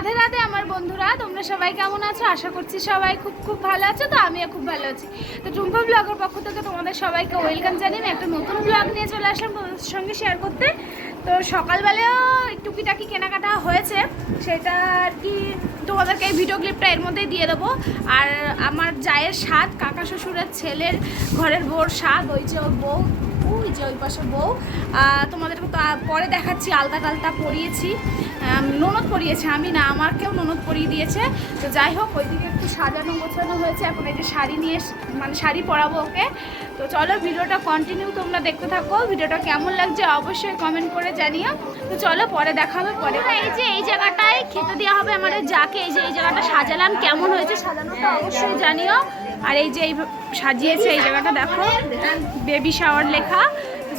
রাধে রাধে আমার বন্ধুরা, তোমরা সবাই কেমন আছো? আশা করছি সবাই খুব খুব ভালো আছো, তো আমিও খুব ভালো আছি। তো টুম্পা ব্লগের পক্ষ থেকে তোমাদের সবাইকে ওয়েলকাম জানিয়ে একটা নতুন ব্লগ নিয়ে চলে আসলাম তোমাদের সঙ্গে শেয়ার করতে। তো সকালবেলাও টুকিটাকি কেনাকাটা হয়েছে, সেটা আর কি তোমাদেরকে এই ভিডিও ক্লিপটা এর মধ্যেই দিয়ে দেবো। আর আমার জায়ের স্বাদ কাকা শ্বশুরের ছেলের ঘরের বউর স্বাদ ওই যে বউ ওই যে ওই পাশে বউ। তোমাদেরকে তো পরে দেখাচ্ছি, আলতা টালতা পরিয়েছি। ননদ পরিয়েছে, আমি না, আমাকেও ননদ পরিয়ে দিয়েছে। তো যাই হোক, ওইদিকে একটু সাজানো গোছানো হয়েছে। এখন এই যে শাড়ি নিয়ে মানে শাড়ি পরাবো ওকে। তো চলো, ভিডিওটা কন্টিনিউ তোমরা দেখতে থাকো। ভিডিওটা কেমন লাগছে অবশ্যই কমেন্ট করে জানিও। তো চলো, পরে দেখা হবে, পরে এই যে, এই জায়গাটায় খেতে দেওয়া হবে আমাদের যাকে এই যে, এই জায়গাটা সাজালাম, কেমন হয়েছে সাজানোটা অবশ্যই জানিও। আর এই যে এই সাজিয়েছে এই জায়গাটা, দেখো বেবি শাওয়ার লেখা।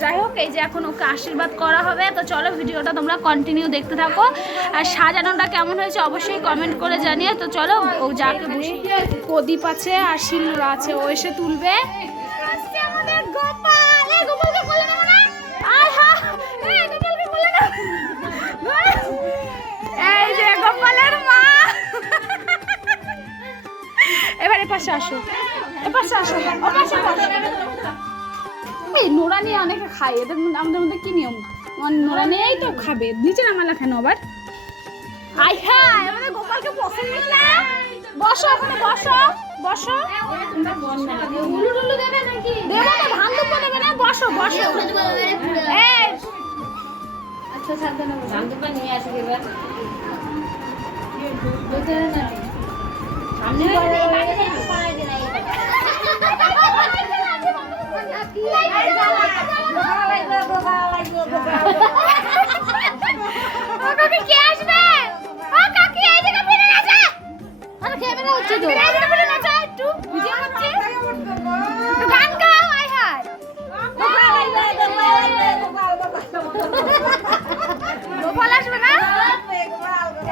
যাই হোক, এই যে এখন ওকে আশীর্বাদ করা হবে। তো চলো ভিডিওটা তোমরা কন্টিনিউ দেখতে থাকো। আর সাজানোটা কেমন হয়েছে অবশ্যই কমেন্ট করে জানিয়ে তো চলো, ও যাকে প্রদীপ আছে আর সিন্দুর আছে, ও এসে তুলবে। গোপাল এই গোপালকে কোলে এবারে পাশে আসো। এপাশে আসো। ও পাশে বসো। এই নোরা নিয়ে অনেকে খায়। এদের আমাদের মধ্যে কি নিয়ম? আমার নোরা নিয়েই তো খাবে। নিচে নামালা কেন আবার। আই হ্যাঁ আমাদের গোপালকে পছন্দ না? বসো ওখানে, বসো বসো। দেবে বসো বসো। আসবে ও কাকি এই গোপাল আসবে না?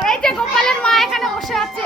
এই যে গোপালের মা এখানে বসে আছে।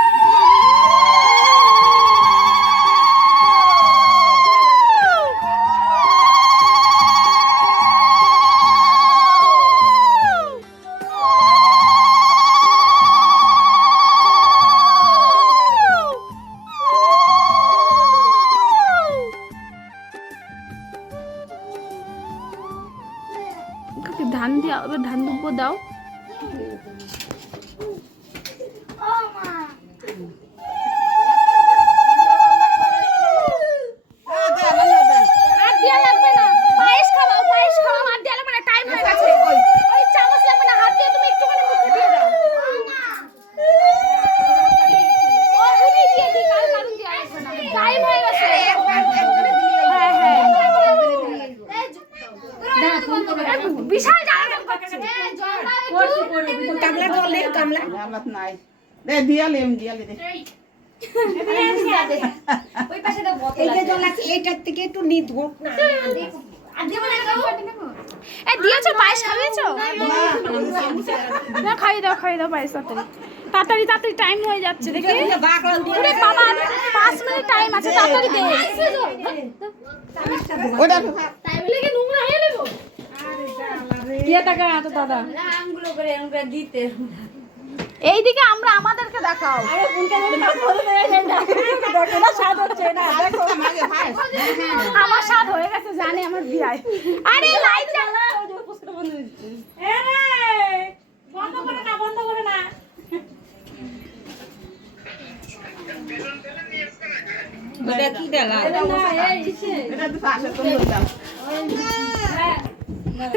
দিয়া এবার ধান দুব্ব দাও। দাও হ্যাঁ হ্যাঁ। বিশাল জল নাই দে দিয়ালি দে জল আছে এইটার থেকে একটু নিত হোক না দিয়েছ পায়েস খাইয়েছো না খাইয়ে দাও খাইয়ে দাও পায়েস তাড়াতাড়ি তাড়াতাড়ি তাড়াতাড়ি টাইম হয়ে যাচ্ছে দেখি ওরে বাবা পাঁচ মিনিট টাইম আছে তাড়াতাড়ি দে ওটা এইদিকে আমরা আমাদেরকে দেখাও। আমার স্বাদ হয়ে গেছে জানে আমার বিয়ায়। আরে লাইট জ্বালা। এটা তো পাশে তো করে কি না আর কি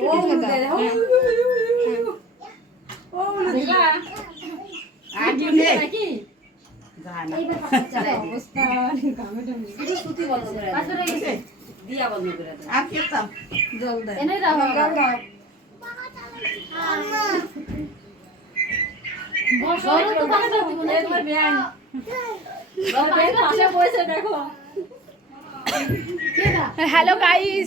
করতাম হ্যালো গাইস।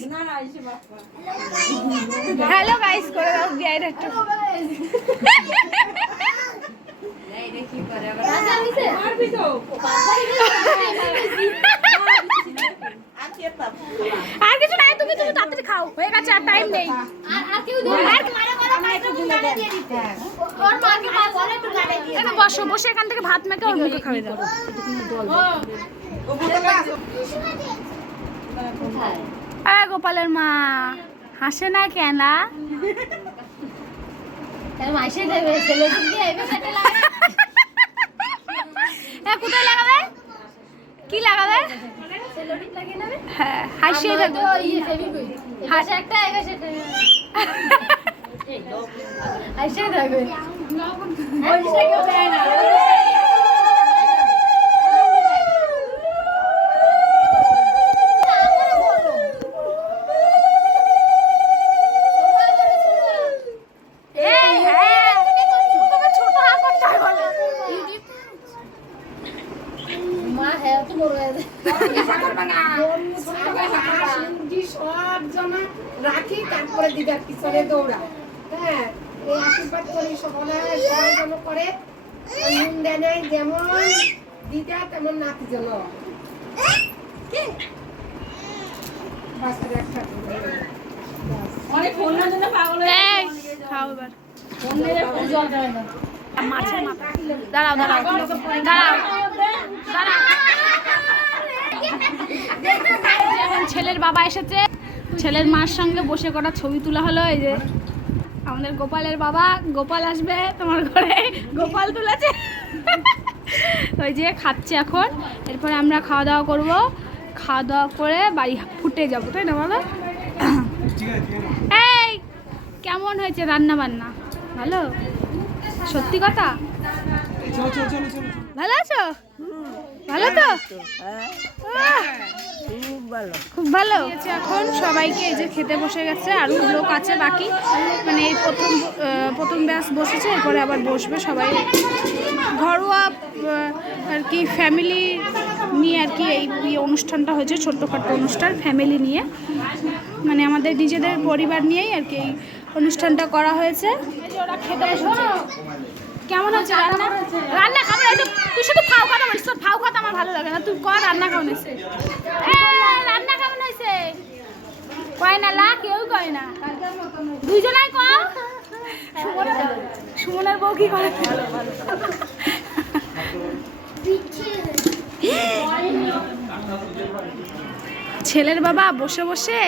হ্যালো গাইস করে দাও বিয়ের একটু আর কে পাব আর কিছু নাই তুমি তুমি তাড়াতাড়ি খাও হয়ে গেছে আর টাইম নেই আর এখানে বসো বসে এখান থেকে ভাত মেখে ওর মুখে খাওয়াই দাও ও বোতলে আছে আ গোপালের মা হাসে না কেন? কোথায় লাগাবে? কি লাগাবে? হ্যাঁ হাসিয়ে থাকবে হাসি একটা মুরগি সব জমা রাখি তারপরে দিদার পিছনে দৌড়া হ্যাঁ এই আশীর্বাদ করি সকলে সবাই যেন করে। নুন দেনে যেমন দিদা তেমন নাতি যেন। বাস, আর একটা করে। অনেক ফোনের জন্য পাগল এই, খাও এবার। মাছের মাথা। দাঁড়াও দাঁড়াও। দাঁড়াও। দাঁড়াও। ছেলের বাবা এসেছে ছেলের মার সঙ্গে বসে কটা ছবি তোলা হলো এই যে। আমাদের গোপালের বাবা গোপাল আসবে তোমার ঘরে। গোপাল তুলেছে। ওই যে খাচ্ছে এখন। এরপরে আমরা খাওয়া দাওয়া করব। খাওয়া দাওয়া করে বাড়ি ফুটে যাব তাই না বলো এই কেমন হয়েছে রান্না বান্না ভালো? সত্যি কথা? ভালো আছো? ভালো তো? খুব ভালো। এখন সবাইকে এই যে খেতে বসে গেছে আরও লোক আছে বাকি। মানে এই প্রথম প্রথম ব্যাস বসেছে এরপরে আবার বসবে সবাই। ঘরোয়া আর কি ফ্যামিলি নিয়ে আর কি এই অনুষ্ঠানটা হয়েছে ছোট্টখাট্ট অনুষ্ঠান ফ্যামিলি নিয়ে। মানে আমাদের নিজেদের পরিবার নিয়েই আর কি এই অনুষ্ঠানটা করা হয়েছে। ওরা খেতে বসেছে। কেমন হচ্ছে রান্না? রান্না খাবার যে তুই শুধু ফাউ কথা বলিস তোর ফাউ কথা আমার ভালো লাগে না। তুই কর রান্না কেমন হয়েছে? রান্না কেমন হয়েছে? কয় না লা কেউ কয় না। দুইজনাই কম সুমনের বউ কি করে? ছেলের বাবা বসে বসে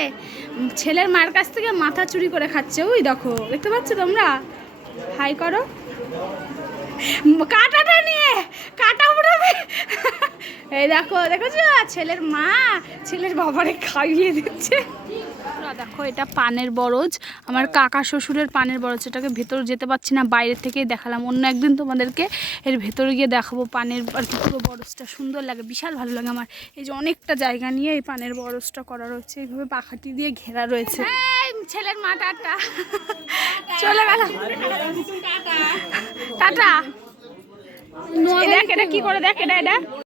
ছেলের মার কাছ থেকে মাথা চুরি করে খাচ্ছে। ওই দেখো দেখতে পাচ্ছ তোমরা? হাই করো। কাঁটাটা নিয়ে, কাটা উড়াবে। এই দেখো, দেখেছ? ছেলের মা ছেলের বাবারে খাইয়ে দিচ্ছে। দেখো, এটা পানের বরজ। আমার কাকা শ্বশুরের পানের বরজ এটাকে ভেতর যেতে পারছি না বাইরের থেকেই দেখালাম। অন্য একদিন তোমাদেরকে এর ভেতরে গিয়ে দেখাবো পানের আর কি, পুরো বরজটা। সুন্দর লাগে, বিশাল ভালো লাগে আমার। এই যে অনেকটা জায়গা নিয়ে এই পানের বরজটা করা রয়েছে। এইভাবে পাখাটি দিয়ে ঘেরা রয়েছে। এই ছেলের মা টাটা। চলে গেল। টাটা। দেখ এটা কি করে? দেখ এটা এটা।